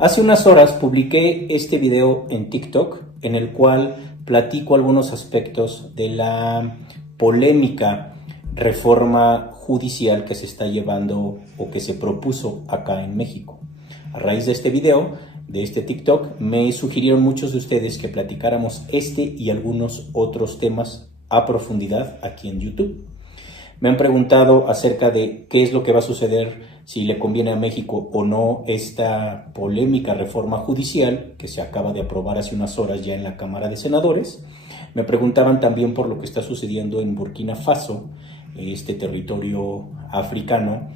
Hace unas horas publiqué este video en TikTok en el cual platico algunos aspectos de la polémica reforma judicial que se está llevando o que se propuso acá en México. A raíz de este video, de este TikTok, me sugirieron muchos de ustedes que platicáramos este y algunos otros temas a profundidad aquí en YouTube. Me han preguntado acerca de qué es lo que va a suceder, si le conviene a México o no esta polémica reforma judicial que se acaba de aprobar hace unas horas ya en la Cámara de Senadores. Me preguntaban también por lo que está sucediendo en Burkina Faso, este territorio africano,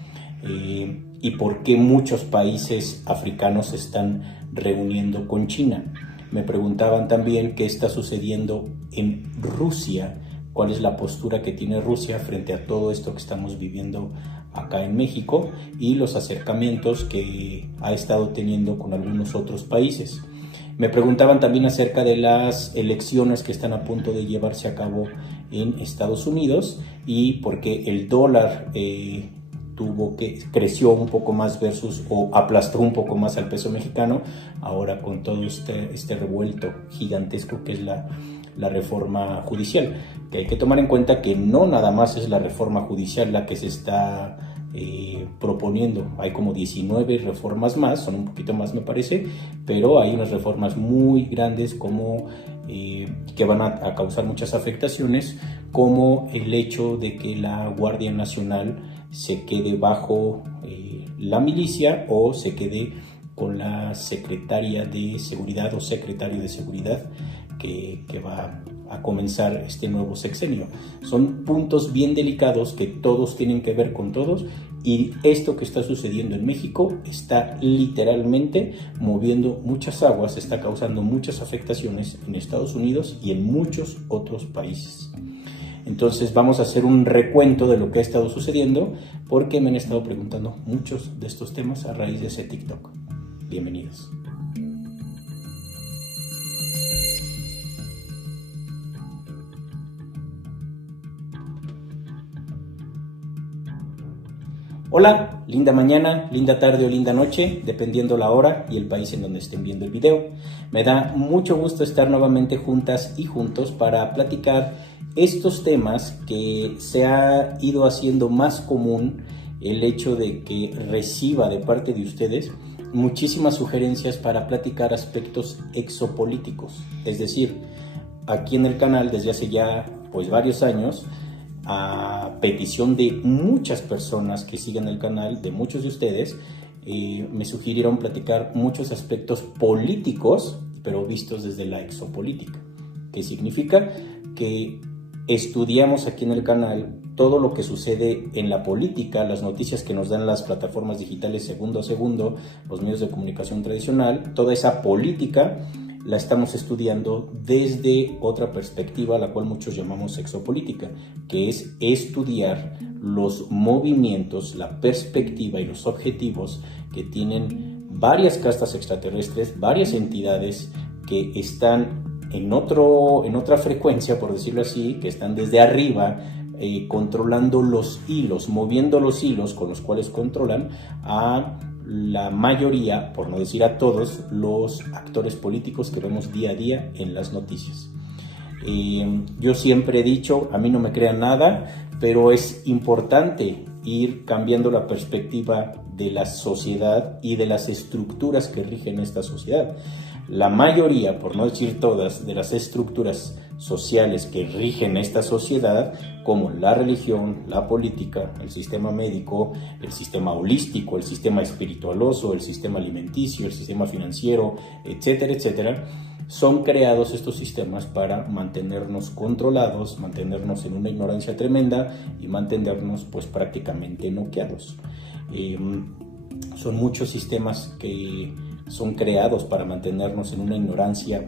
y por qué muchos países africanos se están reuniendo con China. Me preguntaban también qué está sucediendo en Rusia, cuál es la postura que tiene Rusia frente a todo esto que estamos viviendo acá en México y los acercamientos que ha estado teniendo con algunos otros países. Me preguntaban también acerca de las elecciones que están a punto de llevarse a cabo en Estados Unidos y por qué el dólar creció un poco más o aplastó un poco más al peso mexicano, ahora con todo este revuelto gigantesco que es la reforma judicial. Que hay que tomar en cuenta que no nada más es la reforma judicial la que se está proponiendo. Hay como 19 reformas más, son un poquito más me parece, pero hay unas reformas muy grandes como que van a causar muchas afectaciones, como el hecho de que la Guardia Nacional se quede bajo la milicia o se quede con la secretaria de seguridad o secretario de seguridad que va a comenzar este nuevo sexenio. Son puntos bien delicados que todos tienen que ver con todos, y esto que está sucediendo en México está literalmente moviendo muchas aguas, está causando muchas afectaciones en Estados Unidos y en muchos otros países. Entonces vamos a hacer un recuento de lo que ha estado sucediendo, porque me han estado preguntando muchos de estos temas a raíz de ese TikTok. Bienvenidos. Hola, linda mañana, linda tarde o linda noche, dependiendo la hora y el país en donde estén viendo el video. Me da mucho gusto estar nuevamente juntas y juntos para platicar estos temas que se ha ido haciendo más común el hecho de que reciba de parte de ustedes muchísimas sugerencias para platicar aspectos exopolíticos. Es decir, aquí en el canal desde hace ya varios años, a petición de muchas personas que siguen el canal, de muchos de ustedes, me sugirieron platicar muchos aspectos políticos, pero vistos desde la exopolítica. ¿Qué significa? Que estudiamos aquí en el canal todo lo que sucede en la política, las noticias que nos dan las plataformas digitales segundo a segundo, los medios de comunicación tradicional, toda esa política la estamos estudiando desde otra perspectiva, la cual muchos llamamos exopolítica, que es estudiar los movimientos, la perspectiva y los objetivos que tienen varias castas extraterrestres, varias entidades que están en otra frecuencia, por decirlo así, que están desde arriba, controlando los hilos, moviendo los hilos con los cuales controlan a la mayoría, por no decir a todos, los actores políticos que vemos día a día en las noticias. Yo siempre he dicho, a mí no me crean nada, pero es importante ir cambiando la perspectiva de la sociedad y de las estructuras que rigen esta sociedad. La mayoría, por no decir todas, de las estructuras sociales que rigen esta sociedad, como la religión, la política, el sistema médico, el sistema holístico, el sistema espiritualoso, el sistema alimenticio, el sistema financiero, etcétera, etcétera, son creados estos sistemas para mantenernos controlados, mantenernos en una ignorancia tremenda y mantenernos prácticamente noqueados. Son muchos sistemas que son creados para mantenernos en una ignorancia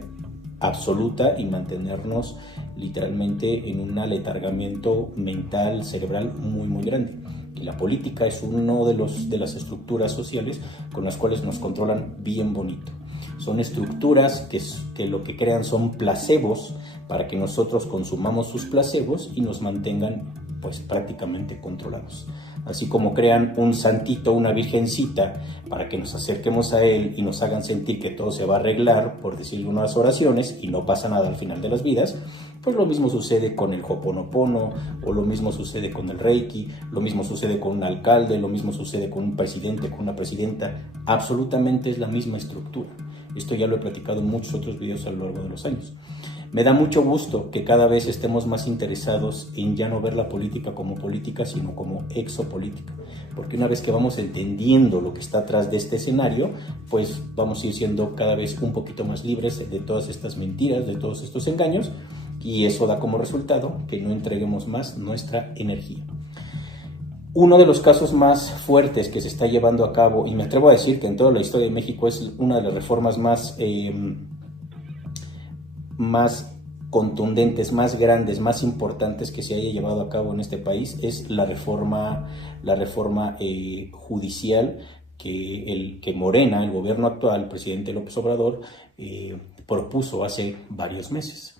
absoluta y mantenernos literalmente en un aletargamiento mental, cerebral muy, muy grande. Y la política es uno de las estructuras sociales con las cuales nos controlan bien bonito. Son estructuras que lo que crean son placebos para que nosotros consumamos sus placebos y nos mantengan pues prácticamente controlados. Así como crean un santito, una virgencita, para que nos acerquemos a él y nos hagan sentir que todo se va a arreglar por decirle unas oraciones y no pasa nada al final de las vidas, pues lo mismo sucede con el Ho'oponopono, o lo mismo sucede con el Reiki, lo mismo sucede con un alcalde, lo mismo sucede con un presidente, con una presidenta. Absolutamente es la misma estructura. Esto ya lo he platicado en muchos otros videos a lo largo de los años. Me da mucho gusto que cada vez estemos más interesados en ya no ver la política como política, sino como exopolítica. Porque una vez que vamos entendiendo lo que está atrás de este escenario, pues vamos a ir siendo cada vez un poquito más libres de todas estas mentiras, de todos estos engaños, y eso da como resultado que no entreguemos más nuestra energía. Uno de los casos más fuertes que se está llevando a cabo, y me atrevo a decir que en toda la historia de México es una de las reformas más contundentes, más grandes, más importantes que se haya llevado a cabo en este país, es la reforma judicial que Morena, el gobierno actual, el presidente López Obrador, propuso hace varios meses.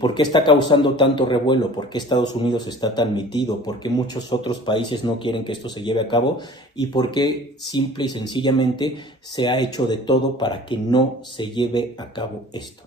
¿Por qué está causando tanto revuelo? ¿Por qué Estados Unidos está tan metido? ¿Por qué muchos otros países no quieren que esto se lleve a cabo? ¿Y por qué simple y sencillamente se ha hecho de todo para que no se lleve a cabo esto?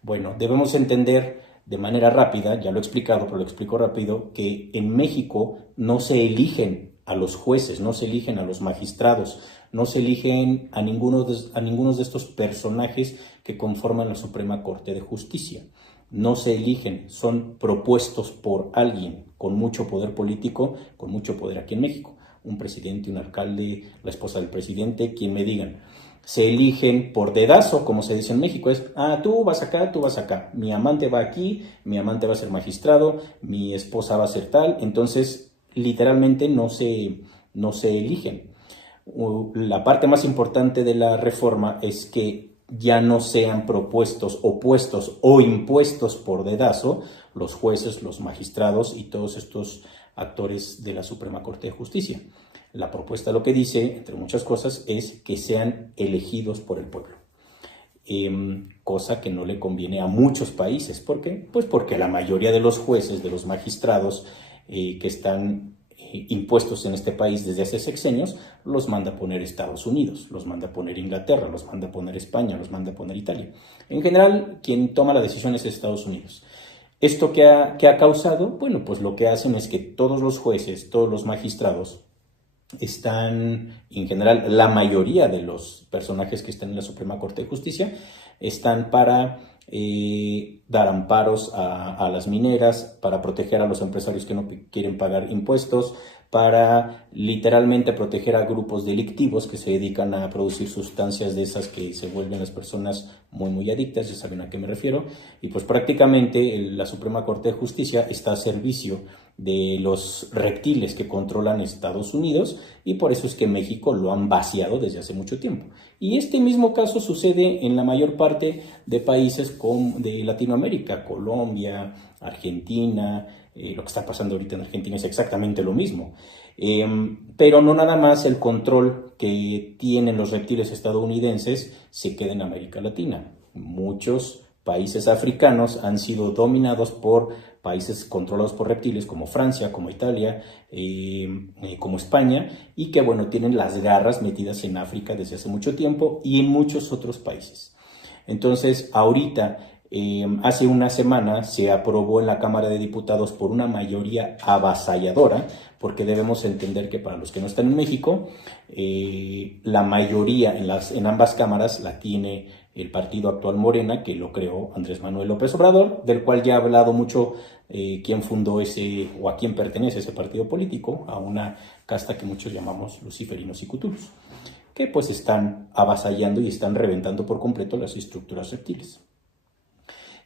Bueno, debemos entender de manera rápida, ya lo he explicado, pero lo explico rápido, que en México no se eligen a los jueces, no se eligen a los magistrados, no se eligen a ninguno de estos personajes que conforman la Suprema Corte de Justicia. No se eligen, son propuestos por alguien con mucho poder político, con mucho poder aquí en México. Un presidente, un alcalde, la esposa del presidente, quien me digan. Se eligen por dedazo, como se dice en México, es, tú vas acá, tú vas acá, mi amante va aquí, mi amante va a ser magistrado, mi esposa va a ser tal, entonces literalmente no se eligen. La parte más importante de la reforma es que ya no sean propuestos, opuestos o impuestos por dedazo los jueces, los magistrados y todos estos actores de la Suprema Corte de Justicia. La propuesta lo que dice, entre muchas cosas, es que sean elegidos por el pueblo. Cosa que no le conviene a muchos países. ¿Por qué? Pues porque la mayoría de los jueces, de los magistrados que están impuestos en este país desde hace sexenios, los manda a poner Estados Unidos, los manda a poner Inglaterra, los manda a poner España, los manda a poner Italia. En general, quien toma la decisión es Estados Unidos. ¿Esto qué ha causado? Bueno, pues lo que hacen es que todos los jueces, todos los magistrados, están, en general, la mayoría de los personajes que están en la Suprema Corte de Justicia, están para dar amparos a las mineras, para proteger a los empresarios que no quieren pagar impuestos, para literalmente proteger a grupos delictivos que se dedican a producir sustancias de esas que se vuelven las personas muy adictas, ya saben a qué me refiero, y pues prácticamente la Suprema Corte de Justicia está a servicio de los reptiles que controlan Estados Unidos, y por eso es que México lo han vaciado desde hace mucho tiempo. Y este mismo caso sucede en la mayor parte de países de Latinoamérica, Colombia, Argentina. Lo que está pasando ahorita en Argentina es exactamente lo mismo. Pero no nada más el control que tienen los reptiles estadounidenses se queda en América Latina. Muchos países africanos han sido dominados por países controlados por reptiles como Francia, como Italia, como España, y que bueno, tienen las garras metidas en África desde hace mucho tiempo y en muchos otros países. Entonces, ahorita, hace una semana se aprobó en la Cámara de Diputados por una mayoría avasalladora, porque debemos entender que para los que no están en México, la mayoría en ambas cámaras la tiene el partido actual Morena, que lo creó Andrés Manuel López Obrador, del cual ya ha hablado mucho quién fundó ese o a quién pertenece ese partido político, a una casta que muchos llamamos luciferinos y cthulhus, que pues están avasallando y están reventando por completo las estructuras reptiles.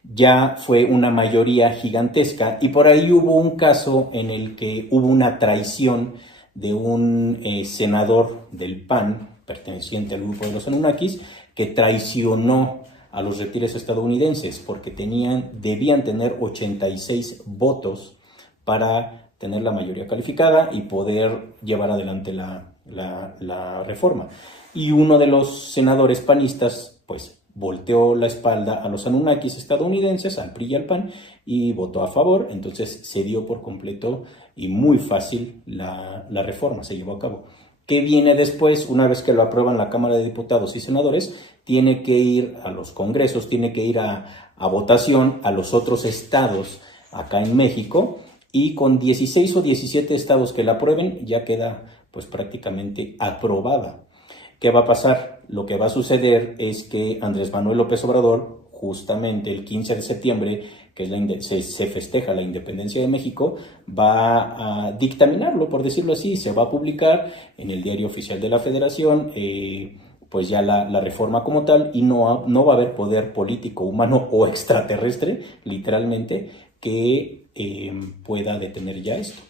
Ya fue una mayoría gigantesca y por ahí hubo un caso en el que hubo una traición de un senador del PAN, perteneciente al grupo de los Anunnakis, que traicionó a los reptiles estadounidenses porque debían tener 86 votos para tener la mayoría calificada y poder llevar adelante la reforma. Y uno de los senadores panistas, pues, volteó la espalda a los Anunnakis estadounidenses, al PRI y al PAN, y votó a favor. Entonces se dio por completo y muy fácil la reforma, se llevó a cabo. ¿Qué viene después? Una vez que lo aprueban la Cámara de Diputados y Senadores, tiene que ir a los congresos, tiene que ir a votación a los otros estados acá en México, y con 16 o 17 estados que la aprueben ya queda pues prácticamente aprobada. ¿Qué va a pasar? Lo que va a suceder es que Andrés Manuel López Obrador, justamente el 15 de septiembre, que se festeja la independencia de México, va a dictaminarlo, por decirlo así, se va a publicar en el Diario Oficial de la Federación, pues ya la reforma como tal, y no va a haber poder político, humano o extraterrestre, literalmente, que pueda detener ya esto.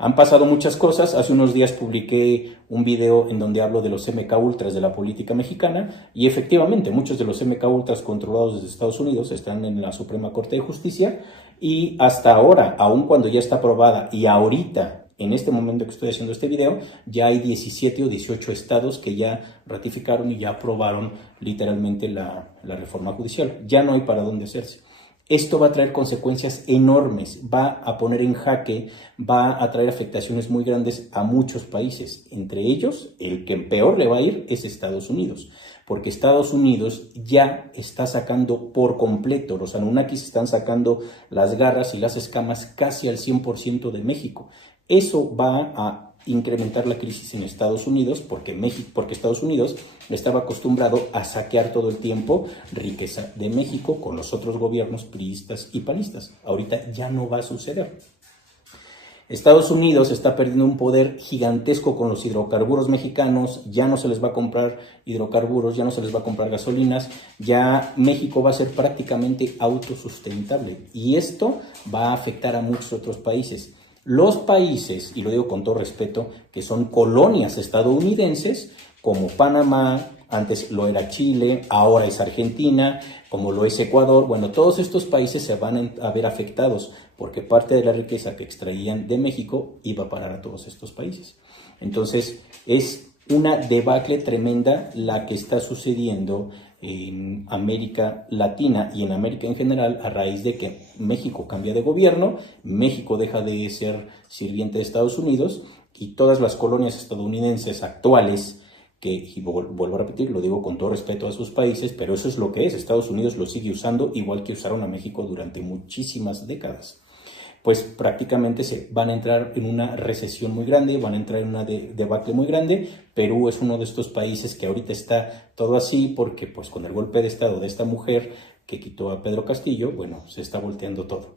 Han pasado muchas cosas. Hace unos días publiqué un video en donde hablo de los MK Ultras de la política mexicana, y efectivamente muchos de los MK Ultras controlados desde Estados Unidos están en la Suprema Corte de Justicia, y hasta ahora, aun cuando ya está aprobada, y ahorita, en este momento que estoy haciendo este video, ya hay 17 o 18 estados que ya ratificaron y ya aprobaron literalmente la reforma judicial. Ya no hay para dónde hacerse. Esto va a traer consecuencias enormes, va a poner en jaque, va a traer afectaciones muy grandes a muchos países. Entre ellos, el que peor le va a ir es Estados Unidos, porque Estados Unidos ya está sacando por completo, los Anunnakis están sacando las garras y las escamas casi al 100% de México. Eso va a incrementar la crisis en Estados Unidos, porque Estados Unidos estaba acostumbrado a saquear todo el tiempo riqueza de México con los otros gobiernos priistas y panistas. Ahorita ya no va a suceder. Estados Unidos está perdiendo un poder gigantesco con los hidrocarburos mexicanos, ya no se les va a comprar hidrocarburos, ya no se les va a comprar gasolinas, ya México va a ser prácticamente autosustentable, y esto va a afectar a muchos otros países. Los países, y lo digo con todo respeto, que son colonias estadounidenses, como Panamá, antes lo era Chile, ahora es Argentina, como lo es Ecuador, bueno, todos estos países se van a ver afectados porque parte de la riqueza que extraían de México iba a parar a todos estos países. Entonces, es una debacle tremenda la que está sucediendo en América Latina y en América en general, a raíz de que México cambia de gobierno, México deja de ser sirviente de Estados Unidos, y todas las colonias estadounidenses actuales, y vuelvo a repetir, lo digo con todo respeto a sus países, pero eso es lo que es, Estados Unidos lo sigue usando igual que usaron a México durante muchísimas décadas. Pues prácticamente se van a entrar en una recesión muy grande, van a entrar en una debacle muy grande. Perú es uno de estos países que ahorita está todo así porque pues con el golpe de estado de esta mujer que quitó a Pedro Castillo, bueno, se está volteando todo.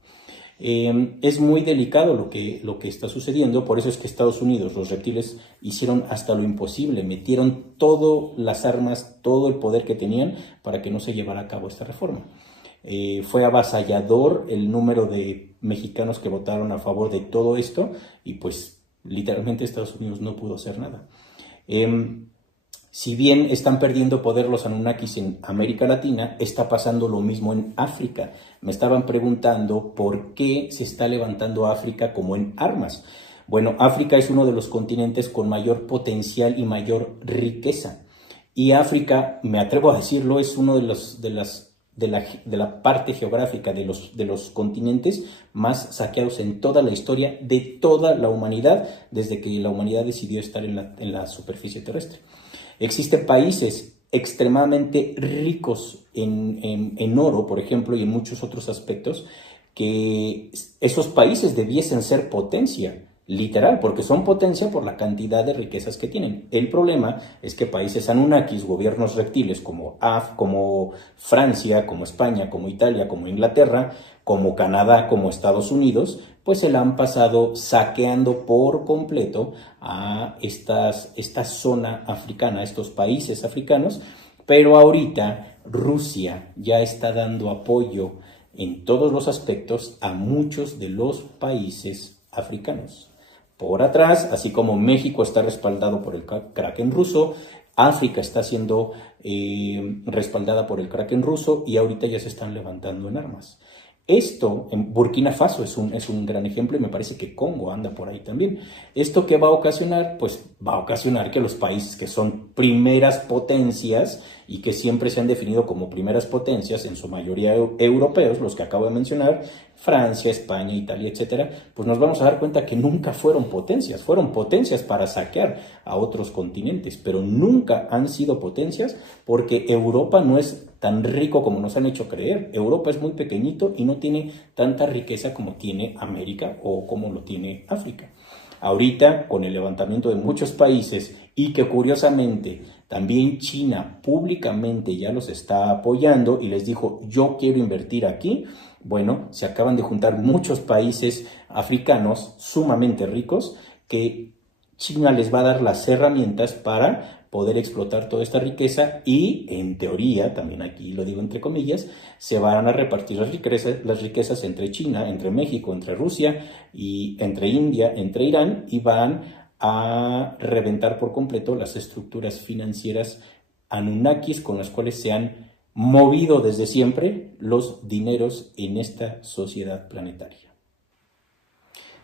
Es muy delicado lo que está sucediendo, por eso es que Estados Unidos, los reptiles, hicieron hasta lo imposible, metieron todas las armas, todo el poder que tenían para que no se llevara a cabo esta reforma. Fue avasallador el número de mexicanos que votaron a favor de todo esto, y pues literalmente Estados Unidos no pudo hacer nada. Si bien están perdiendo poder los Anunnakis en América Latina, está pasando lo mismo en África. Me estaban preguntando por qué se está levantando África como en armas. Bueno, África es uno de los continentes con mayor potencial y mayor riqueza. Y África, me atrevo a decirlo, es uno de la parte geográfica de los continentes más saqueados en toda la historia de toda la humanidad, desde que la humanidad decidió estar en la superficie terrestre. Existen países extremadamente ricos en oro, por ejemplo, y en muchos otros aspectos, que esos países debiesen ser potencia, literal, porque son potencia por la cantidad de riquezas que tienen. El problema es que países Anunnakis, gobiernos reptiles como Francia, como España, como Italia, como Inglaterra, como Canadá, como Estados Unidos, pues se la han pasado saqueando por completo a esta zona africana, a estos países africanos, pero ahorita Rusia ya está dando apoyo en todos los aspectos a muchos de los países africanos. Por atrás, así como México está respaldado por el Kraken ruso, África está siendo respaldada por el Kraken ruso, y ahorita ya se están levantando en armas. Esto, en Burkina Faso es un gran ejemplo, y me parece que Congo anda por ahí también. ¿Esto qué va a ocasionar? Pues va a ocasionar que los países que son primeras potencias y que siempre se han definido como primeras potencias, en su mayoría europeos, los que acabo de mencionar, Francia, España, Italia, etcétera, pues nos vamos a dar cuenta que nunca fueron potencias para saquear a otros continentes, pero nunca han sido potencias porque Europa no es tan rico como nos han hecho creer. Europa es muy pequeñito y no tiene tanta riqueza como tiene América o como lo tiene África. Ahorita, con el levantamiento de muchos países y que curiosamente también China públicamente ya los está apoyando y les dijo, yo quiero invertir aquí, bueno, se acaban de juntar muchos países africanos sumamente ricos que China les va a dar las herramientas para poder explotar toda esta riqueza y, en teoría, también aquí lo digo entre comillas, se van a repartir las riquezas entre China, entre México, entre Rusia y entre India, entre Irán, y van a reventar por completo las estructuras financieras anunnakis con las cuales se han movido desde siempre los dineros en esta sociedad planetaria.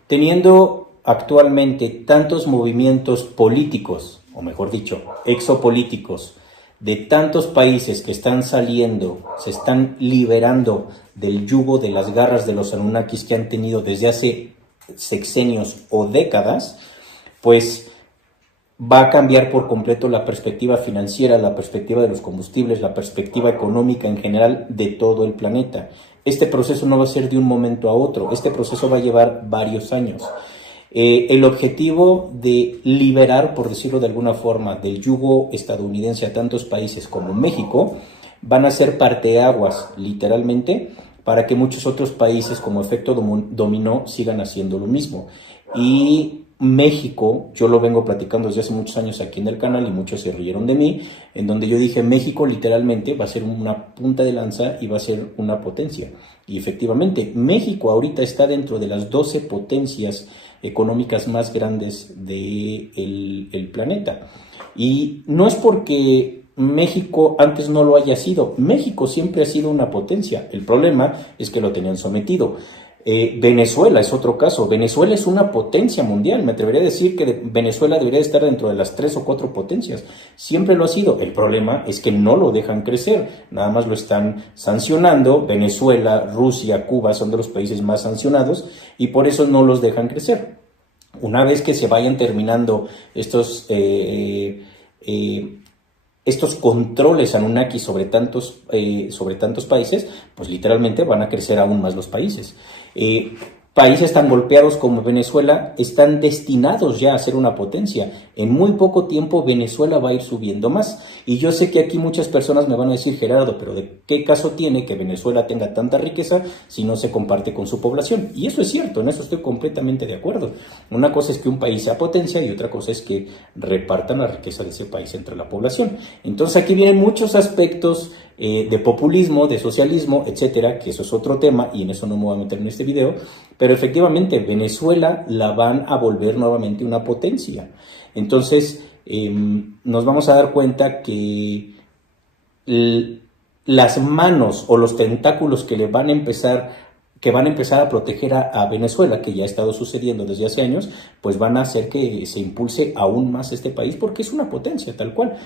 Teniendo actualmente tantos movimientos políticos, o mejor dicho, exopolíticos, de tantos países que están saliendo, se están liberando del yugo de las garras de los Anunnakis que han tenido desde hace sexenios o décadas, pues va a cambiar por completo la perspectiva financiera, la perspectiva de los combustibles, la perspectiva económica en general de todo el planeta. Este proceso no va a ser de un momento a otro, este proceso va a llevar varios años. El objetivo de liberar, por decirlo de alguna forma, del yugo estadounidense a tantos países como México, van a ser parteaguas, literalmente, para que muchos otros países como efecto dominó sigan haciendo lo mismo. Y México, yo lo vengo platicando desde hace muchos años aquí en el canal y muchos se rieron de mí, en donde yo dije México literalmente va a ser una punta de lanza y va a ser una potencia. Y efectivamente, México ahorita está dentro de las 12 potencias económicas más grandes del planeta. Y no es porque México antes no lo haya sido, México siempre ha sido una potencia, el problema es que lo tenían sometido. Venezuela es otro caso. Venezuela es una potencia mundial. Me atrevería a decir que Venezuela debería estar dentro de las 3 o 4 potencias. Siempre lo ha sido. El problema es que no lo dejan crecer. Nada más lo están sancionando. Venezuela, Rusia, Cuba son de los países más sancionados y por eso no los dejan crecer. Una vez que se vayan terminando estos controles Anunnaki sobre tantos países, pues literalmente van a crecer aún más los países. Países tan golpeados como Venezuela están destinados ya a ser una potencia. En muy poco tiempo Venezuela va a ir subiendo más. Y yo sé que aquí muchas personas me van a decir, Gerardo, pero ¿de qué caso tiene que Venezuela tenga tanta riqueza si no se comparte con su población? Y eso es cierto, en eso estoy completamente de acuerdo. Una cosa es que un país sea potencia y otra cosa es que repartan la riqueza de ese país entre la población. Entonces aquí vienen muchos aspectos de populismo, de socialismo, etcétera, que eso es otro tema y en eso no me voy a meter en este video, pero efectivamente Venezuela la van a volver nuevamente una potencia. Entonces nos vamos a dar cuenta que las manos o los tentáculos que van a empezar a proteger a Venezuela, que ya ha estado sucediendo desde hace años, pues van a hacer que se impulse aún más este país porque es una potencia tal cual.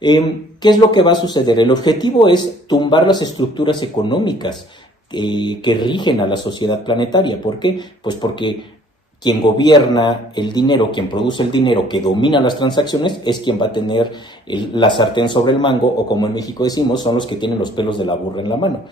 ¿Qué es lo que va a suceder? El objetivo es tumbar las estructuras económicas que rigen a la sociedad planetaria. ¿Por qué? Pues porque quien gobierna el dinero, quien produce el dinero, que domina las transacciones, es quien va a tener la sartén sobre el mango, o como en México decimos, son los que tienen los pelos de la burra en la mano.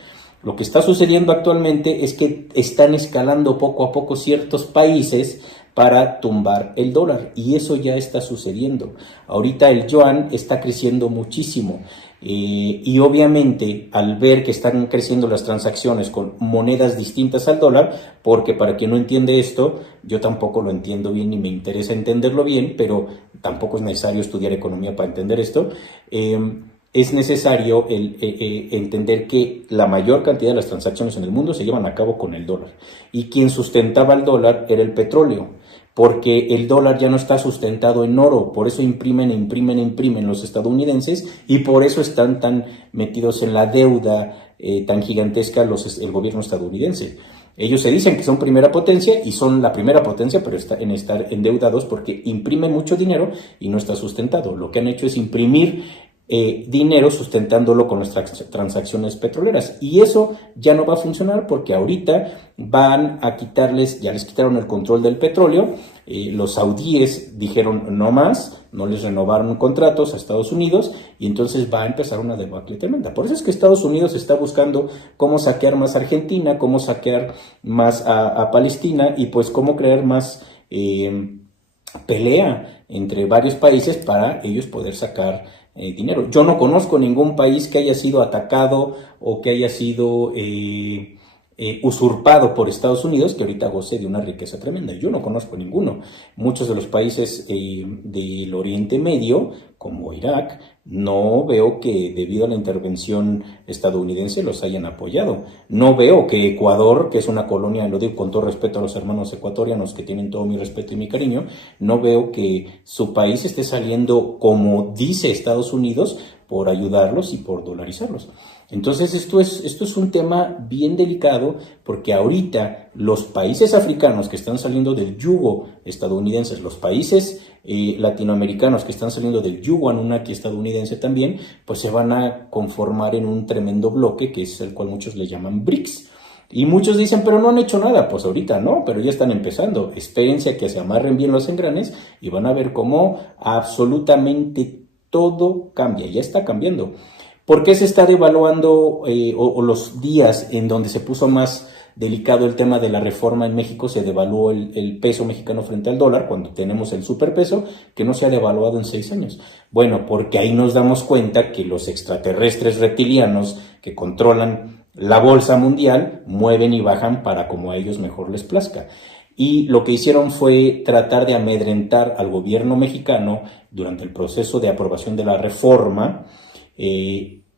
Lo que está sucediendo actualmente es que están escalando poco a poco ciertos países para tumbar el dólar, y eso ya está sucediendo. Ahorita el yuan está creciendo muchísimo y obviamente al ver que están creciendo las transacciones con monedas distintas al dólar, porque para quien no entiende esto, yo tampoco lo entiendo bien ni me interesa entenderlo bien, pero tampoco es necesario estudiar economía para entender esto. Es necesario entender que la mayor cantidad de las transacciones en el mundo se llevan a cabo con el dólar, y quien sustentaba el dólar era el petróleo, porque el dólar ya no está sustentado en oro, por eso imprimen los estadounidenses y por eso están tan metidos en la deuda tan gigantesca el gobierno estadounidense. Ellos se dicen que son primera potencia y son la primera potencia, pero en estar endeudados porque imprimen mucho dinero y no está sustentado. Lo que han hecho es imprimir dinero sustentándolo con nuestras transacciones petroleras. Y eso ya no va a funcionar porque ahorita van a quitarles, ya les quitaron el control del petróleo. Los saudíes dijeron no más, no les renovaron contratos a Estados Unidos y entonces va a empezar una debacle tremenda. Por eso es que Estados Unidos está buscando cómo saquear más a Argentina, cómo saquear más a Palestina y pues cómo crear más pelea entre varios países para ellos poder sacar dinero. Yo no conozco ningún país que haya sido atacado o que haya sido usurpado por Estados Unidos que ahorita goce de una riqueza tremenda. Yo no conozco ninguno. Muchos de los países del Oriente Medio, como Irak, no veo que debido a la intervención estadounidense los hayan apoyado. No veo que Ecuador, que es una colonia, lo digo con todo respeto a los hermanos ecuatorianos que tienen todo mi respeto y mi cariño, no veo que su país esté saliendo como dice Estados Unidos por ayudarlos y por dolarizarlos. Entonces esto es un tema bien delicado porque ahorita los países africanos que están saliendo del yugo estadounidense, los países latinoamericanos que están saliendo del yugo Anunnaki estadounidense también, pues se van a conformar en un tremendo bloque que es el cual muchos le llaman BRICS. Y muchos dicen, pero no han hecho nada. Pues ahorita no, pero ya están empezando. Espérense a que se amarren bien los engranes y van a ver cómo absolutamente todo cambia, ya está cambiando. ¿Por qué se está devaluando o los días en donde se puso más delicado el tema de la reforma en México, se devaluó el peso mexicano frente al dólar cuando tenemos el superpeso que no se ha devaluado en 6 años? Bueno, porque ahí nos damos cuenta que los extraterrestres reptilianos que controlan la bolsa mundial mueven y bajan para como a ellos mejor les plazca. Y lo que hicieron fue tratar de amedrentar al gobierno mexicano durante el proceso de aprobación de la reforma,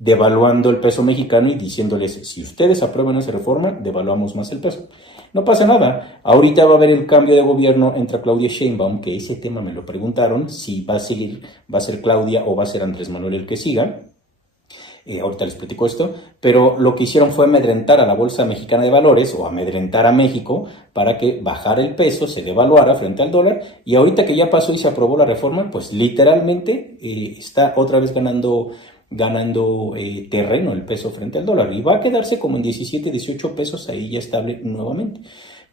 devaluando el peso mexicano y diciéndoles, si ustedes aprueban esa reforma, devaluamos más el peso. No pasa nada. Ahorita va a haber el cambio de gobierno entre Claudia Sheinbaum, que ese tema me lo preguntaron, si va a ser Claudia o va a ser Andrés Manuel el que siga. Ahorita les platico esto, pero lo que hicieron fue amedrentar a la Bolsa Mexicana de Valores o amedrentar a México para que bajara el peso, se devaluara frente al dólar y ahorita que ya pasó y se aprobó la reforma, pues literalmente está otra vez ganando terreno el peso frente al dólar y va a quedarse como en 17, 18 pesos ahí ya estable nuevamente.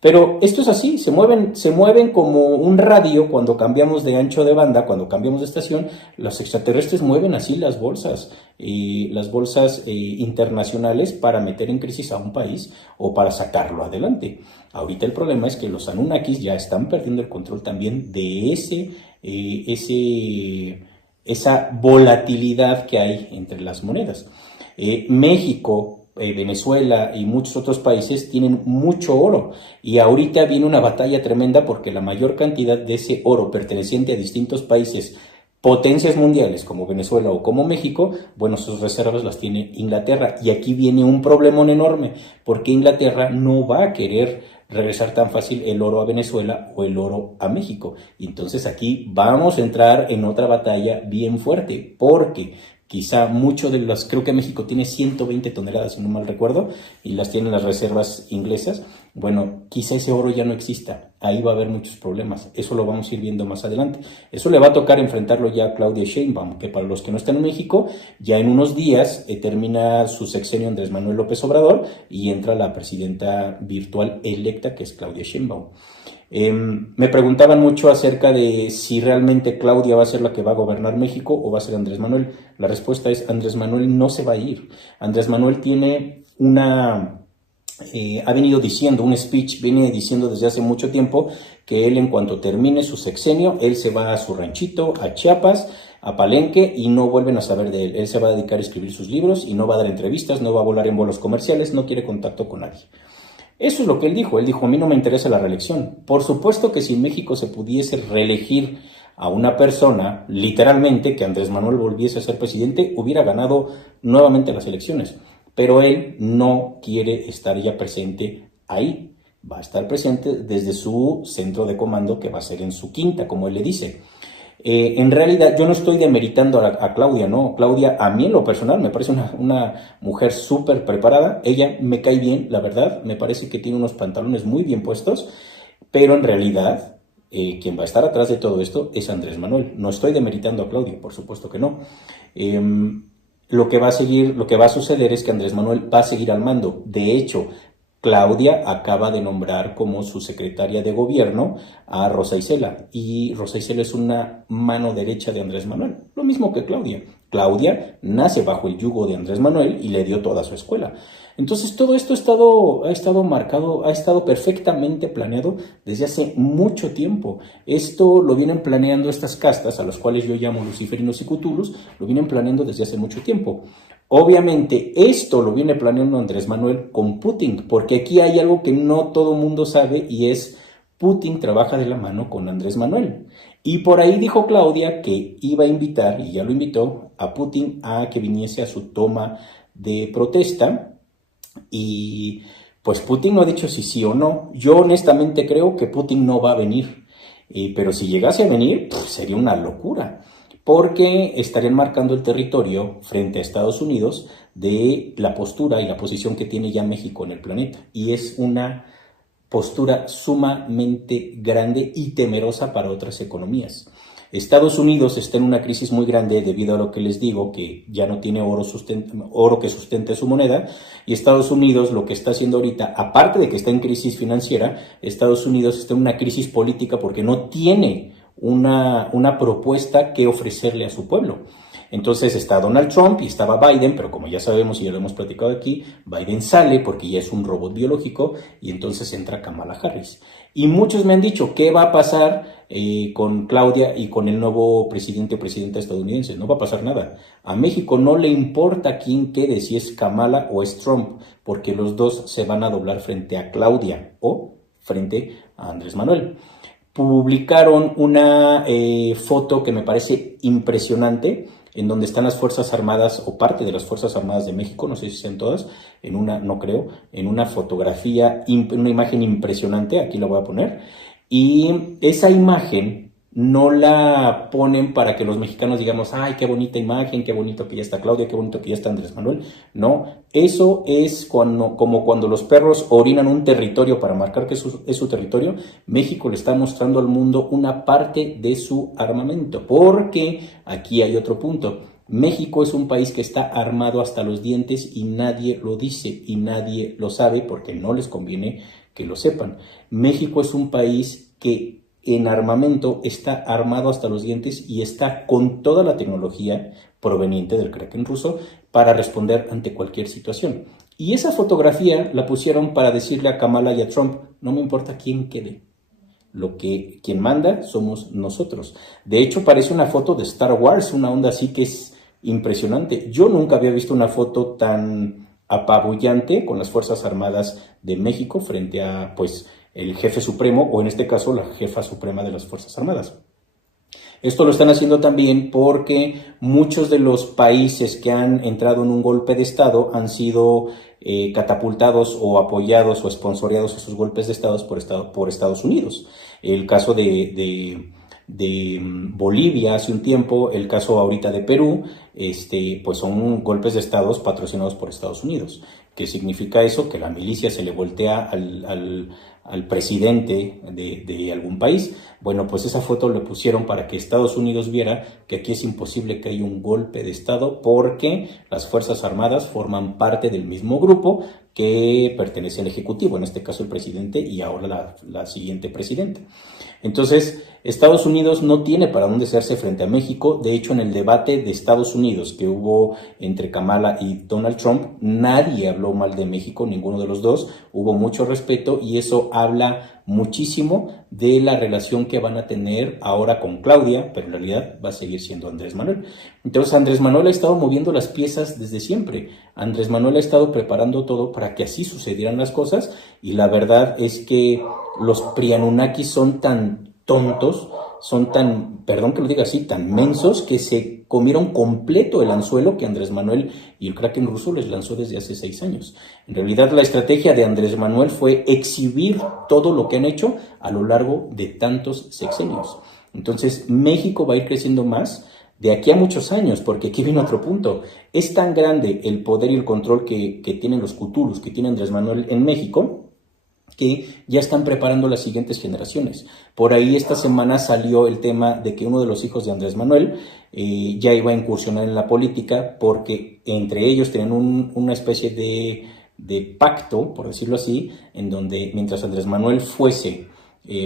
Pero esto es así, se mueven como un radio cuando cambiamos de ancho de banda, cuando cambiamos de estación, los extraterrestres mueven así las bolsas internacionales para meter en crisis a un país o para sacarlo adelante. Ahorita el problema es que los Anunnakis ya están perdiendo el control también de esa volatilidad que hay entre las monedas. México, Venezuela y muchos otros países tienen mucho oro y ahorita viene una batalla tremenda porque la mayor cantidad de ese oro perteneciente a distintos países, potencias mundiales como Venezuela o como México, bueno, sus reservas las tiene Inglaterra y aquí viene un problemón enorme porque Inglaterra no va a querer regresar tan fácil el oro a Venezuela o el oro a México. Y entonces aquí vamos a entrar en otra batalla bien fuerte porque quizá mucho de las, creo que México tiene 120 toneladas, si no mal recuerdo, y las tienen las reservas inglesas. Bueno, quizá ese oro ya no exista. Ahí va a haber muchos problemas. Eso lo vamos a ir viendo más adelante. Eso le va a tocar enfrentarlo ya a Claudia Sheinbaum, que para los que no están en México, ya en unos días termina su sexenio Andrés Manuel López Obrador y entra la presidenta virtual electa, que es Claudia Sheinbaum. Me preguntaban mucho acerca de si realmente Claudia va a ser la que va a gobernar México o va a ser Andrés Manuel. La respuesta es Andrés Manuel no se va a ir. Andrés Manuel tiene ha venido diciendo, un speech, viene diciendo desde hace mucho tiempo que él en cuanto termine su sexenio, él se va a su ranchito, a Chiapas, a Palenque y no vuelven a saber de él. Él se va a dedicar a escribir sus libros y no va a dar entrevistas, no va a volar en vuelos comerciales, no quiere contacto con nadie. Eso es lo que él dijo. Él dijo, a mí no me interesa la reelección. Por supuesto que si en México se pudiese reelegir a una persona, literalmente, que Andrés Manuel volviese a ser presidente, hubiera ganado nuevamente las elecciones. Pero él no quiere estar ya presente ahí. Va a estar presente desde su centro de comando, que va a ser en su quinta, como él le dice. En realidad, yo no estoy demeritando a Claudia, ¿no? Claudia, a mí en lo personal, me parece una mujer súper preparada. Ella me cae bien, la verdad. Me parece que tiene unos pantalones muy bien puestos. Pero en realidad, quien va a estar atrás de todo esto es Andrés Manuel. No estoy demeritando a Claudia, por supuesto que no. Lo que va a suceder es que Andrés Manuel va a seguir al mando. De hecho, Claudia acaba de nombrar como su secretaria de gobierno a Rosa Isela, y Rosa Isela es una mano derecha de Andrés Manuel, lo mismo que Claudia. Claudia nace bajo el yugo de Andrés Manuel y le dio toda su escuela. Entonces todo esto ha estado marcado, ha estado perfectamente planeado desde hace mucho tiempo. Esto lo vienen planeando estas castas, a las cuales yo llamo luciferinos y cthulhus, lo vienen planeando desde hace mucho tiempo. Obviamente esto lo viene planeando Andrés Manuel con Putin, porque aquí hay algo que no todo mundo sabe, y es Putin trabaja de la mano con Andrés Manuel. Y por ahí dijo Claudia que iba a invitar, y ya lo invitó, a Putin a que viniese a su toma de protesta. Y pues Putin no ha dicho si sí o no. Yo honestamente creo que Putin no va a venir, pero si llegase a venir, pues sería una locura, porque estarían marcando el territorio frente a Estados Unidos de la postura y la posición que tiene ya México en el planeta. Y es una postura sumamente grande y temerosa para otras economías. Estados Unidos está en una crisis muy grande debido a lo que les digo, que ya no tiene oro que sustente su moneda, y Estados Unidos lo que está haciendo ahorita, aparte de que está en crisis financiera, Estados Unidos está en una crisis política porque no tiene una propuesta que ofrecerle a su pueblo. Entonces está Donald Trump y estaba Biden, pero como ya sabemos y ya lo hemos platicado aquí, Biden sale porque ya es un robot biológico, y entonces entra Kamala Harris. Y muchos me han dicho, ¿qué va a pasar con Claudia y con el nuevo presidente o presidenta estadounidense? No va a pasar nada. A México no le importa quién quede, si es Kamala o es Trump, porque los dos se van a doblar frente a Claudia o frente a Andrés Manuel. Publicaron una foto que me parece impresionante, en donde están las Fuerzas Armadas o parte de las Fuerzas Armadas de México, no sé si sean todas, no creo, en una fotografía, una imagen impresionante, aquí la voy a poner, y esa imagen no la ponen para que los mexicanos digamos, ay, qué bonita imagen, qué bonito que ya está Claudia, qué bonito que ya está Andrés Manuel. No, eso es como cuando los perros orinan un territorio para marcar que es su territorio. México le está mostrando al mundo una parte de su armamento, porque aquí hay otro punto. México es un país que está armado hasta los dientes y nadie lo dice y nadie lo sabe porque no les conviene que lo sepan. México es un país que en armamento está armado hasta los dientes y está con toda la tecnología proveniente del Kraken ruso para responder ante cualquier situación. Y esa fotografía la pusieron para decirle a Kamala y a Trump, no me importa quién quede, quien manda somos nosotros. De hecho, parece una foto de Star Wars, una onda así que es impresionante. Yo nunca había visto una foto tan apabullante con las Fuerzas Armadas de México frente a, pues, el jefe supremo, o en este caso la jefa suprema de las Fuerzas Armadas. Esto lo están haciendo también porque muchos de los países que han entrado en un golpe de Estado han sido catapultados o apoyados o esponsoreados esos golpes de Estado por Estados Unidos. El caso de Bolivia hace un tiempo, el caso ahorita de Perú, pues son golpes de Estados patrocinados por Estados Unidos. ¿Qué significa eso? Que la milicia se le voltea al presidente de algún país. Bueno, pues esa foto le pusieron para que Estados Unidos viera que aquí es imposible que haya un golpe de Estado porque las Fuerzas Armadas forman parte del mismo grupo que pertenece al Ejecutivo, en este caso el presidente y ahora la siguiente presidenta. Entonces, Estados Unidos no tiene para dónde hacerse frente a México. De hecho, en el debate de Estados Unidos que hubo entre Kamala y Donald Trump, nadie habló mal de México, ninguno de los dos. Hubo mucho respeto y eso habla muchísimo de la relación que van a tener ahora con Claudia, pero en realidad va a seguir siendo Andrés Manuel. Entonces, Andrés Manuel ha estado moviendo las piezas desde siempre. Andrés Manuel ha estado preparando todo para que así sucedieran las cosas, y la verdad es que los Prianunnakis son tan tontos, son tan, perdón que lo diga así, tan mensos, que se comieron completo el anzuelo que Andrés Manuel y el Kraken ruso les lanzó desde hace 6 años. En realidad, la estrategia de Andrés Manuel fue exhibir todo lo que han hecho a lo largo de tantos sexenios. Entonces, México va a ir creciendo más de aquí a muchos años, porque aquí viene otro punto. Es tan grande el poder y el control que tienen los cthulhus, que tiene Andrés Manuel en México, que ya están preparando las siguientes generaciones. Por ahí esta semana salió el tema de que uno de los hijos de Andrés Manuel ya iba a incursionar en la política porque entre ellos tenían una especie de pacto, por decirlo así, en donde mientras Andrés Manuel fuese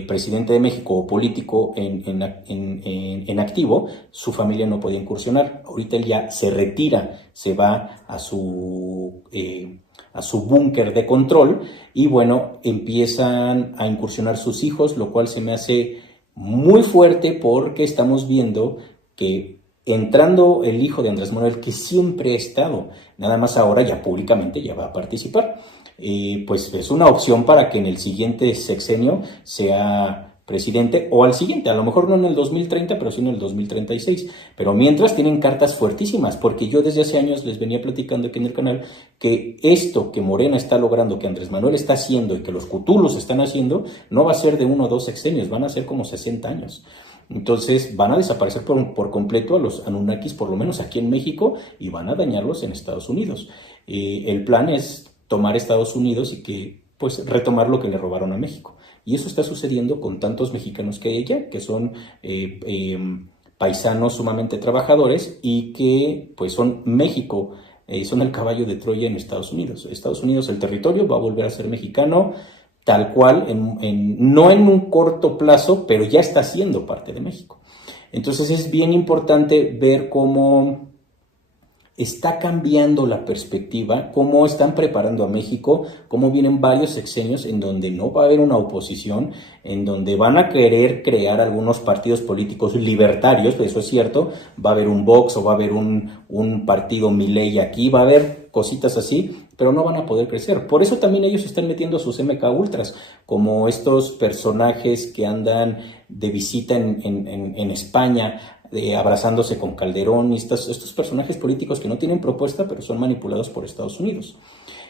presidente de México o político en activo, su familia no podía incursionar. Ahorita él ya se retira, se va a su búnker de control y bueno, empiezan a incursionar sus hijos, lo cual se me hace muy fuerte porque estamos viendo que entrando el hijo de Andrés Manuel, que siempre ha estado, nada más ahora ya públicamente ya va a participar, pues es una opción para que en el siguiente sexenio sea presidente o al siguiente, a lo mejor no en el 2030, pero sí en el 2036. Pero mientras tienen cartas fuertísimas, porque yo desde hace años les venía platicando aquí en el canal que esto que Morena está logrando, que Andrés Manuel está haciendo y que los cutulos están haciendo, no va a ser de 1 o 2 sexenios, van a ser como 60 años. Entonces van a desaparecer por completo a los Anunnakis, por lo menos aquí en México, y van a dañarlos en Estados Unidos. El plan es tomar Estados Unidos y que, pues, retomar lo que le robaron a México. Y eso está sucediendo con tantos mexicanos que hay allá, que son paisanos sumamente trabajadores y que, pues, son México, son el caballo de Troya en Estados Unidos. Estados Unidos, el territorio, va a volver a ser mexicano, tal cual, no en un corto plazo, pero ya está siendo parte de México. Entonces es bien importante ver cómo está cambiando la perspectiva, cómo están preparando a México, cómo vienen varios sexenios en donde no va a haber una oposición, en donde van a querer crear algunos partidos políticos libertarios, eso es cierto, va a haber un Vox o va a haber un partido Milei aquí, va a haber cositas así, pero no van a poder crecer. Por eso también ellos están metiendo a sus MK Ultras, como estos personajes que andan de visita en España, abrazándose con Calderón, y estos personajes políticos que no tienen propuesta, pero son manipulados por Estados Unidos.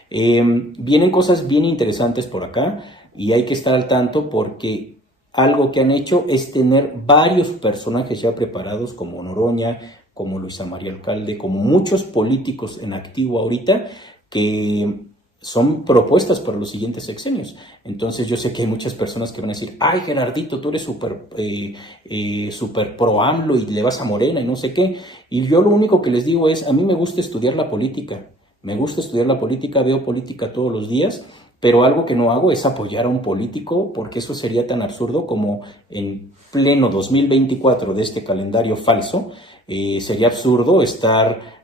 Vienen cosas bien interesantes por acá y hay que estar al tanto porque algo que han hecho es tener varios personajes ya preparados, como Noroña, como Luisa María Alcalde, como muchos políticos en activo ahorita, que son propuestas para los siguientes sexenios. Entonces yo sé que hay muchas personas que van a decir, ay Gerardito, tú eres súper pro AMLO y le vas a Morena y no sé qué. Y yo lo único que les digo es, a mí me gusta estudiar la política, veo política todos los días, pero algo que no hago es apoyar a un político, porque eso sería tan absurdo como en pleno 2024 de este calendario falso, sería absurdo estar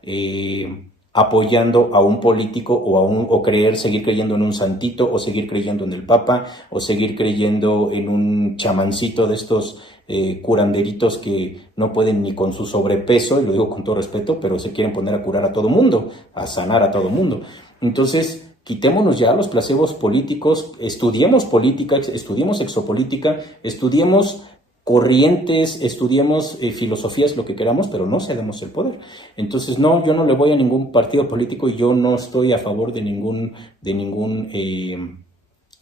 apoyando a un político o seguir creyendo en un santito, o seguir creyendo en el Papa, o seguir creyendo en un chamancito de estos curanderitos que no pueden ni con su sobrepeso, y lo digo con todo respeto, pero se quieren poner a curar a todo mundo, a sanar a todo mundo. Entonces, quitémonos ya los placebos políticos, estudiemos política, estudiemos exopolítica, estudiemos corrientes, estudiemos filosofías, lo que queramos, pero no cedemos el poder. Entonces, no, yo no le voy a ningún partido político y yo no estoy a favor de ningún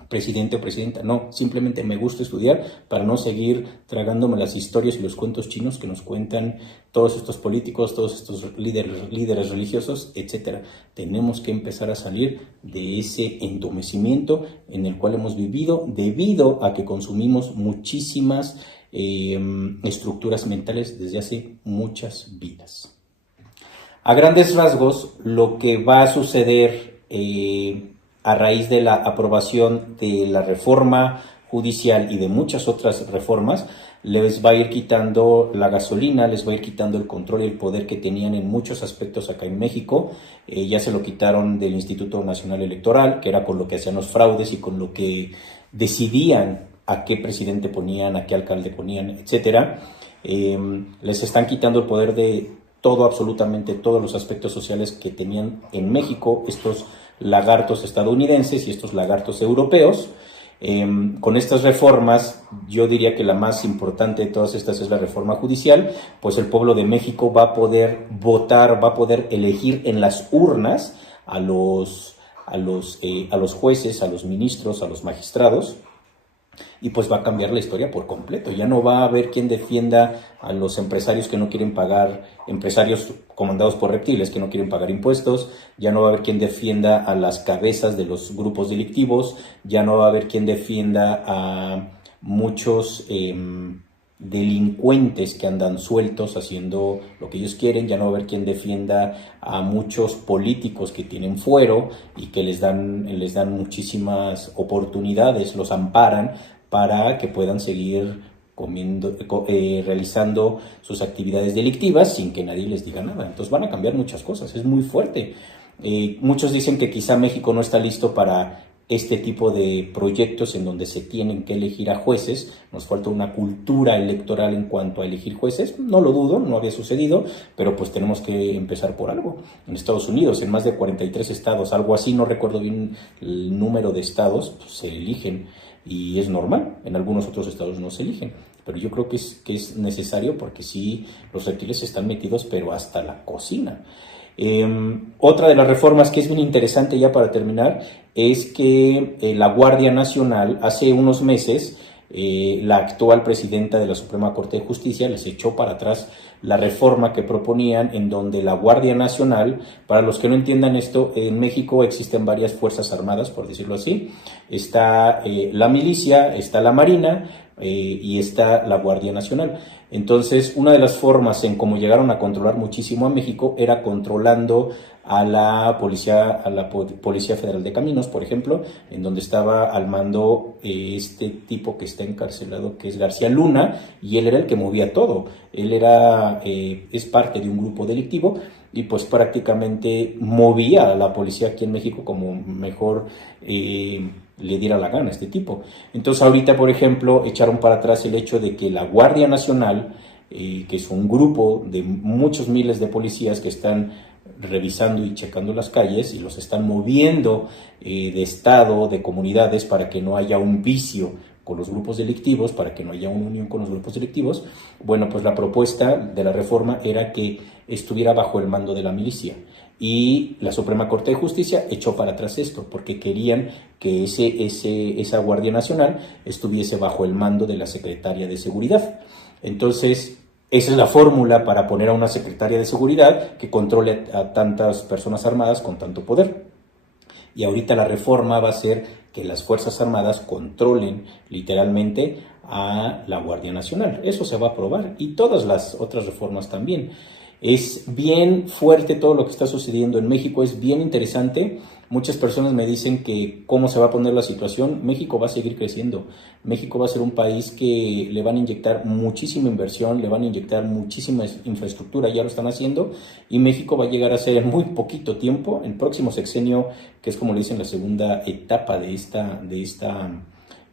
presidente o presidenta. No, simplemente me gusta estudiar para no seguir tragándome las historias y los cuentos chinos que nos cuentan todos estos políticos, todos estos líderes religiosos, etcétera. Tenemos que empezar a salir de ese entumecimiento en el cual hemos vivido debido a que consumimos muchísimas estructuras mentales desde hace muchas vidas. A grandes rasgos, lo que va a suceder a raíz de la aprobación de la reforma judicial y de muchas otras reformas, les va a ir quitando la gasolina, les va a ir quitando el control y el poder que tenían en muchos aspectos acá en México. Ya se lo quitaron del Instituto Nacional Electoral, que era con lo que hacían los fraudes y con lo que decidían a qué presidente ponían, a qué alcalde ponían, etcétera. Les están quitando el poder de todo, absolutamente todos los aspectos sociales que tenían en México estos lagartos estadounidenses y estos lagartos europeos. Con estas reformas, yo diría que la más importante de todas estas es la reforma judicial, pues el pueblo de México va a poder votar, va a poder elegir en las urnas a los jueces, a los ministros, a los magistrados, y pues va a cambiar la historia por completo. Ya no va a haber quien defienda a los empresarios que no quieren pagar, empresarios comandados por reptiles que no quieren pagar impuestos, ya no va a haber quien defienda a las cabezas de los grupos delictivos, ya no va a haber quien defienda a muchos delincuentes que andan sueltos haciendo lo que ellos quieren, ya no va a haber quien defienda a muchos políticos que tienen fuero y que les dan muchísimas oportunidades, los amparan para que puedan seguir realizando sus actividades delictivas sin que nadie les diga nada. Entonces van a cambiar muchas cosas, es muy fuerte. Muchos dicen que quizá México no está listo para este tipo de proyectos en donde se tienen que elegir a jueces. Nos falta una cultura electoral en cuanto a elegir jueces. No lo dudo, no había sucedido, pero pues tenemos que empezar por algo. En Estados Unidos, en más de 43 estados, algo así, no recuerdo bien el número de estados, pues, se eligen y es normal. En algunos otros estados no se eligen, pero yo creo que es necesario porque sí, los reptiles están metidos, pero hasta la cocina. Otra de las reformas que es bien interesante, ya para terminar, es que la Guardia Nacional hace unos meses, la actual presidenta de la Suprema Corte de Justicia les echó para atrás la reforma que proponían, en donde la Guardia Nacional, para los que no entiendan esto, en México existen varias fuerzas armadas, por decirlo así. Está la milicia, está la Marina y está la Guardia Nacional. Entonces, una de las formas en cómo llegaron a controlar muchísimo a México era controlando a la Policía Federal de Caminos, por ejemplo, en donde estaba al mando este tipo que está encarcelado, que es García Luna, y él era el que movía todo. Él es parte de un grupo delictivo y pues prácticamente movía a la policía aquí en México como mejor le diera la gana a este tipo. Entonces ahorita, por ejemplo, echaron para atrás el hecho de que la Guardia Nacional, que es un grupo de muchos miles de policías que están revisando y checando las calles y los están moviendo de estado, de comunidades, para que no haya un vicio con los grupos delictivos, para que no haya una unión con los grupos delictivos. Bueno, pues la propuesta de la reforma era que estuviera bajo el mando de la milicia. Y la Suprema Corte de Justicia echó para atrás esto, porque querían que esa Guardia Nacional estuviese bajo el mando de la Secretaria de Seguridad. Entonces, esa es la fórmula para poner a una Secretaria de Seguridad que controle a tantas personas armadas con tanto poder. Y ahorita la reforma va a ser que las Fuerzas Armadas controlen literalmente a la Guardia Nacional. Eso se va a aprobar, y todas las otras reformas también. Es bien fuerte todo lo que está sucediendo en México, es bien interesante. Muchas personas me dicen que cómo se va a poner la situación. México va a seguir creciendo. México va a ser un país que le van a inyectar muchísima inversión, le van a inyectar muchísima infraestructura, ya lo están haciendo, y México va a llegar a ser en muy poquito tiempo, el próximo sexenio, que es como le dicen la segunda etapa de esta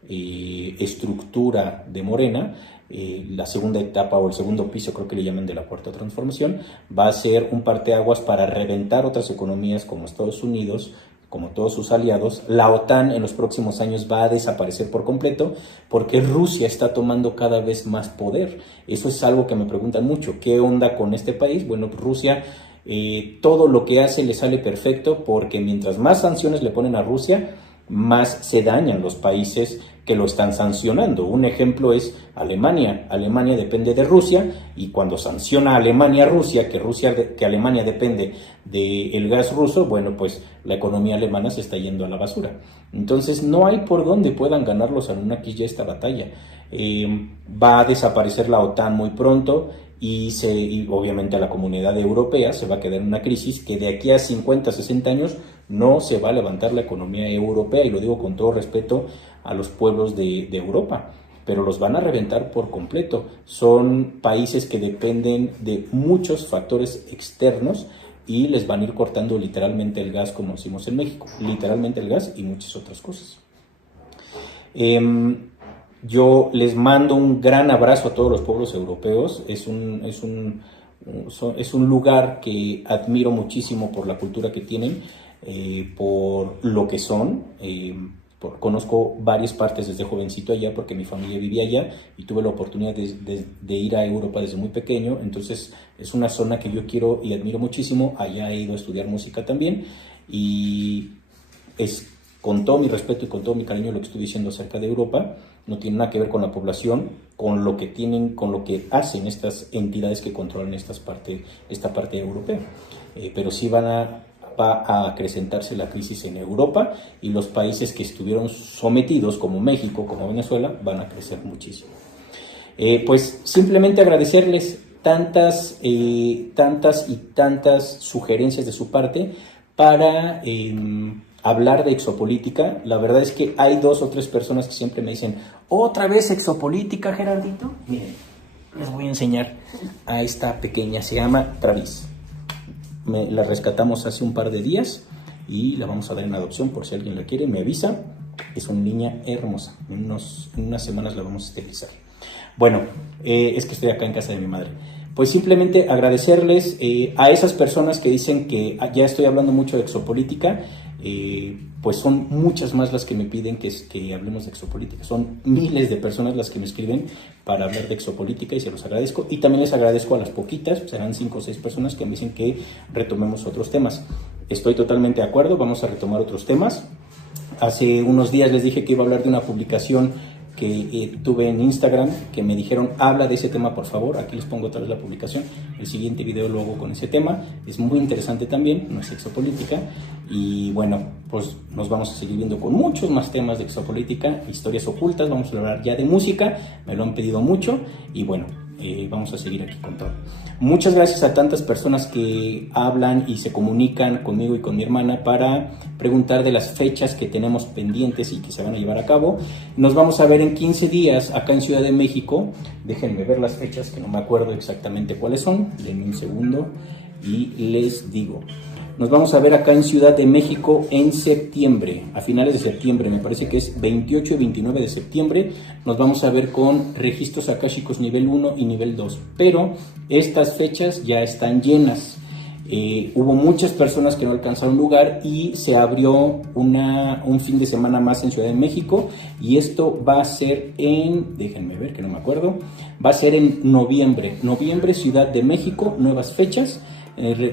estructura de Morena, la segunda etapa o el segundo piso, creo que le llaman, de la Cuarta Transformación, va a ser un parteaguas para reventar otras economías como Estados Unidos, como todos sus aliados. La OTAN en los próximos años va a desaparecer por completo porque Rusia está tomando cada vez más poder. Eso es algo que me preguntan mucho. ¿Qué onda con este país? Bueno, Rusia, todo lo que hace le sale perfecto, porque mientras más sanciones le ponen a Rusia, más se dañan los países que lo están sancionando. Un ejemplo es Alemania. Alemania depende de Rusia, y cuando sanciona a Alemania Rusia, que Alemania depende del gas ruso, bueno, pues la economía alemana se está yendo a la basura. Entonces no hay por dónde puedan ganar los Anunnakis ya esta batalla. Va a desaparecer la OTAN muy pronto, y obviamente la comunidad europea se va a quedar en una crisis que de aquí a 50, 60 años no se va a levantar la economía europea, y lo digo con todo respeto a los pueblos de Europa, pero los van a reventar por completo. Son países que dependen de muchos factores externos y les van a ir cortando literalmente el gas, como decimos en México, literalmente el gas y muchas otras cosas. Yo les mando un gran abrazo a todos los pueblos europeos. Es un lugar que admiro muchísimo por la cultura que tienen, por lo que son. Conozco varias partes desde jovencito allá, porque mi familia vivía allá y tuve la oportunidad de ir a Europa desde muy pequeño. Entonces es una zona que yo quiero y admiro muchísimo. Allá he ido a estudiar música también, y es con todo mi respeto y con todo mi cariño lo que estoy diciendo acerca de Europa, no tiene nada que ver con la población, con lo que tienen, con lo que hacen estas entidades que controlan esta parte europea. Pero sí va a acrecentarse la crisis en Europa y los países que estuvieron sometidos, como México, como Venezuela, van a crecer muchísimo. Pues simplemente agradecerles tantas sugerencias de su parte para hablar de exopolítica. La verdad es que hay 2 o 3 personas que siempre me dicen, ¿otra vez exopolítica, Gerardito? Miren, les voy a enseñar a esta pequeña, se llama Travis. La rescatamos hace un par de días y la vamos a dar en adopción por si alguien la quiere, me avisa. Es una niña hermosa, en unas semanas la vamos a esterilizar. Bueno, es que estoy acá en casa de mi madre. Pues simplemente agradecerles a esas personas que dicen que ya estoy hablando mucho de exopolítica, pues son muchas más las que me piden que hablemos de exopolítica. Son miles de personas las que me escriben para hablar de exopolítica y se los agradezco. Y también les agradezco a las poquitas, serán 5 o 6 personas que me dicen que retomemos otros temas. Estoy totalmente de acuerdo, vamos a retomar otros temas. Hace unos días les dije que iba a hablar de una publicación que tuve en Instagram, que me dijeron, habla de ese tema por favor. Aquí les pongo otra vez la publicación. El siguiente video lo hago con ese tema. Es muy interesante también, no es exopolítica. Y bueno, pues nos vamos a seguir viendo con muchos más temas de exopolítica, historias ocultas. Vamos a hablar ya de música, me lo han pedido mucho. Y bueno, vamos a seguir aquí con todo. Muchas gracias a tantas personas que hablan y se comunican conmigo y con mi hermana para preguntar de las fechas que tenemos pendientes y que se van a llevar a cabo. Nos vamos a ver en 15 días acá en Ciudad de México. Déjenme ver las fechas que no me acuerdo exactamente cuáles son. Denme un segundo y les digo. Nos vamos a ver acá en Ciudad de México en septiembre, a finales de septiembre, me parece que es 28 y 29 de septiembre. Nos vamos a ver con registros akáshicos nivel 1 y nivel 2, pero estas fechas ya están llenas. Hubo muchas personas que no alcanzaron lugar y se abrió un fin de semana más en Ciudad de México, y esto va a ser déjenme ver que no me acuerdo, va a ser en noviembre, Ciudad de México, nuevas fechas.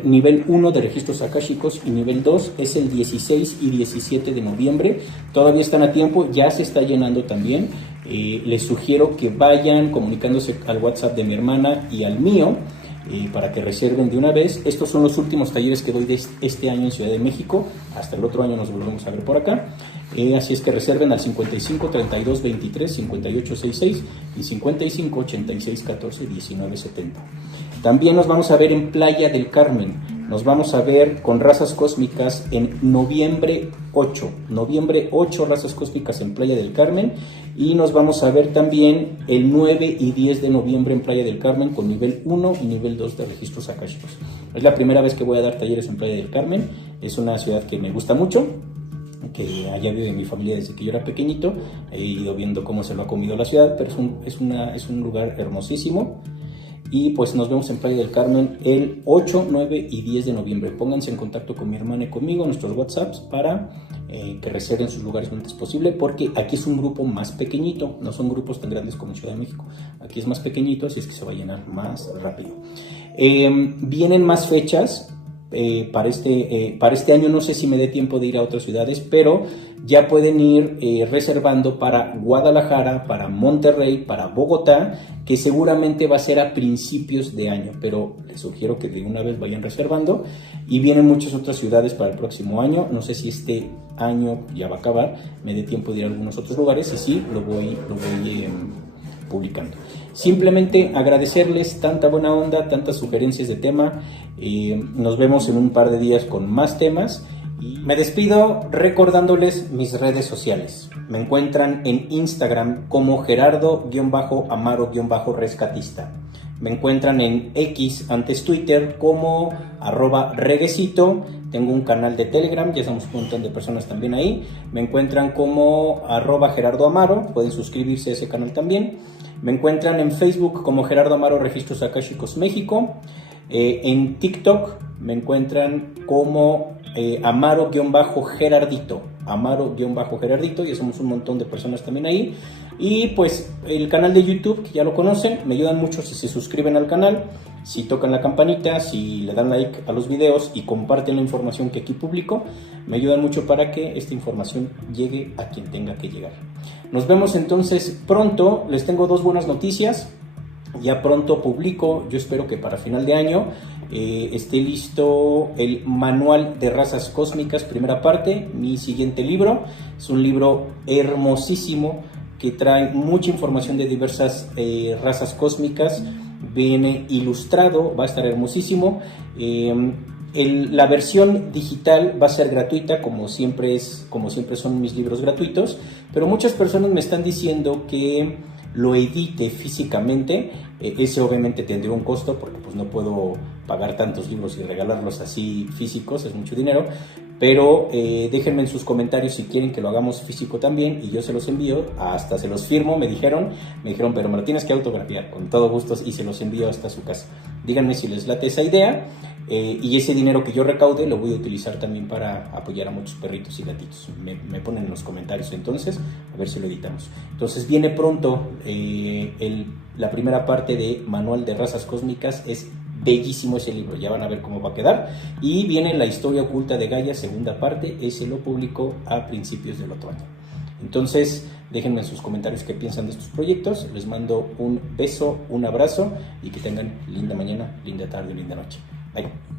Nivel 1 de registros akáshicos y nivel 2 es el 16 y 17 de noviembre. Todavía están a tiempo, ya se está llenando también. Les sugiero que vayan comunicándose al WhatsApp de mi hermana y al mío para que reserven de una vez. Estos son los últimos talleres que doy de este año en Ciudad de México. Hasta el otro año nos volvemos a ver por acá. Así es que reserven al 55 32 23 58 66 y 55 86 14 19 70. También nos vamos a ver en Playa del Carmen. Nos vamos a ver con Razas Cósmicas en noviembre 8. Noviembre 8, Razas Cósmicas en Playa del Carmen. Y nos vamos a ver también el 9 y 10 de noviembre en Playa del Carmen con nivel 1 y nivel 2 de registros akáshicos. Es la primera vez que voy a dar talleres en Playa del Carmen. Es una ciudad que me gusta mucho, que allá vive mi familia desde que yo era pequeñito. He ido viendo cómo se lo ha comido la ciudad, pero es un lugar hermosísimo. Y pues nos vemos en Playa del Carmen el 8, 9 y 10 de noviembre. Pónganse en contacto con mi hermana y conmigo en nuestros WhatsApps para que reserven sus lugares lo antes posible, porque aquí es un grupo más pequeñito, no son grupos tan grandes como en Ciudad de México. Aquí es más pequeñito, así es que se va a llenar más rápido. Vienen más fechas. Para este año no sé si me dé tiempo de ir a otras ciudades, pero ya pueden ir reservando para Guadalajara, para Monterrey, para Bogotá, que seguramente va a ser a principios de año, pero les sugiero que de una vez vayan reservando. Y vienen muchas otras ciudades para el próximo año. No sé si este año ya va a acabar, me dé tiempo de ir a algunos otros lugares, y sí, lo voy publicando. Simplemente agradecerles tanta buena onda, tantas sugerencias de tema. Nos vemos en un par de días con más temas. Y me despido recordándoles mis redes sociales. Me encuentran en Instagram como Gerardo-Amaro-Rescatista. Me encuentran en X, antes Twitter, como @reguecito. Tengo un canal de Telegram, ya somos un montón de personas también ahí. Me encuentran como @GerardoAmaro, pueden suscribirse a ese canal también. Me encuentran en Facebook como Gerardo Amaro Registros Akáshicos México. En TikTok me encuentran como Amaro-Gerardito. Amaro-Gerardito, ya somos un montón de personas también ahí. Y pues el canal de YouTube, que ya lo conocen, me ayudan mucho si se suscriben al canal. si tocan la campanita, si le dan like a los videos y comparten la información que aquí publico, me ayudan mucho para que esta información llegue a quien tenga que llegar. Nos vemos entonces pronto. Les tengo dos buenas noticias. Ya pronto publico, yo espero que para final de año esté listo el Manual de Razas Cósmicas, primera parte, mi siguiente libro. Es un libro hermosísimo que trae mucha información de diversas razas cósmicas, viene ilustrado, va a estar hermosísimo. La versión digital va a ser gratuita, como siempre son mis libros gratuitos, pero muchas personas me están diciendo que lo edite físicamente. Ese obviamente tendría un costo, porque pues no puedo pagar tantos libros y regalarlos así físicos, es mucho dinero, pero déjenme en sus comentarios si quieren que lo hagamos físico también y yo se los envío, hasta se los firmo, me dijeron, pero me lo tienes que autografiar, con todo gusto, y se los envío hasta su casa. Díganme si les late esa idea. Y ese dinero que yo recaude lo voy a utilizar también para apoyar a muchos perritos y gatitos. Me ponen en los comentarios entonces, a ver si lo editamos. Entonces viene pronto la primera parte de Manual de Razas Cósmicas. Es bellísimo ese libro, ya van a ver cómo va a quedar. Y viene La Historia Oculta de Gaia, segunda parte. Ese lo publico a principios del otro año. Entonces déjenme en sus comentarios qué piensan de estos proyectos. Les mando un beso, un abrazo y que tengan linda mañana, linda tarde, linda noche. Bye.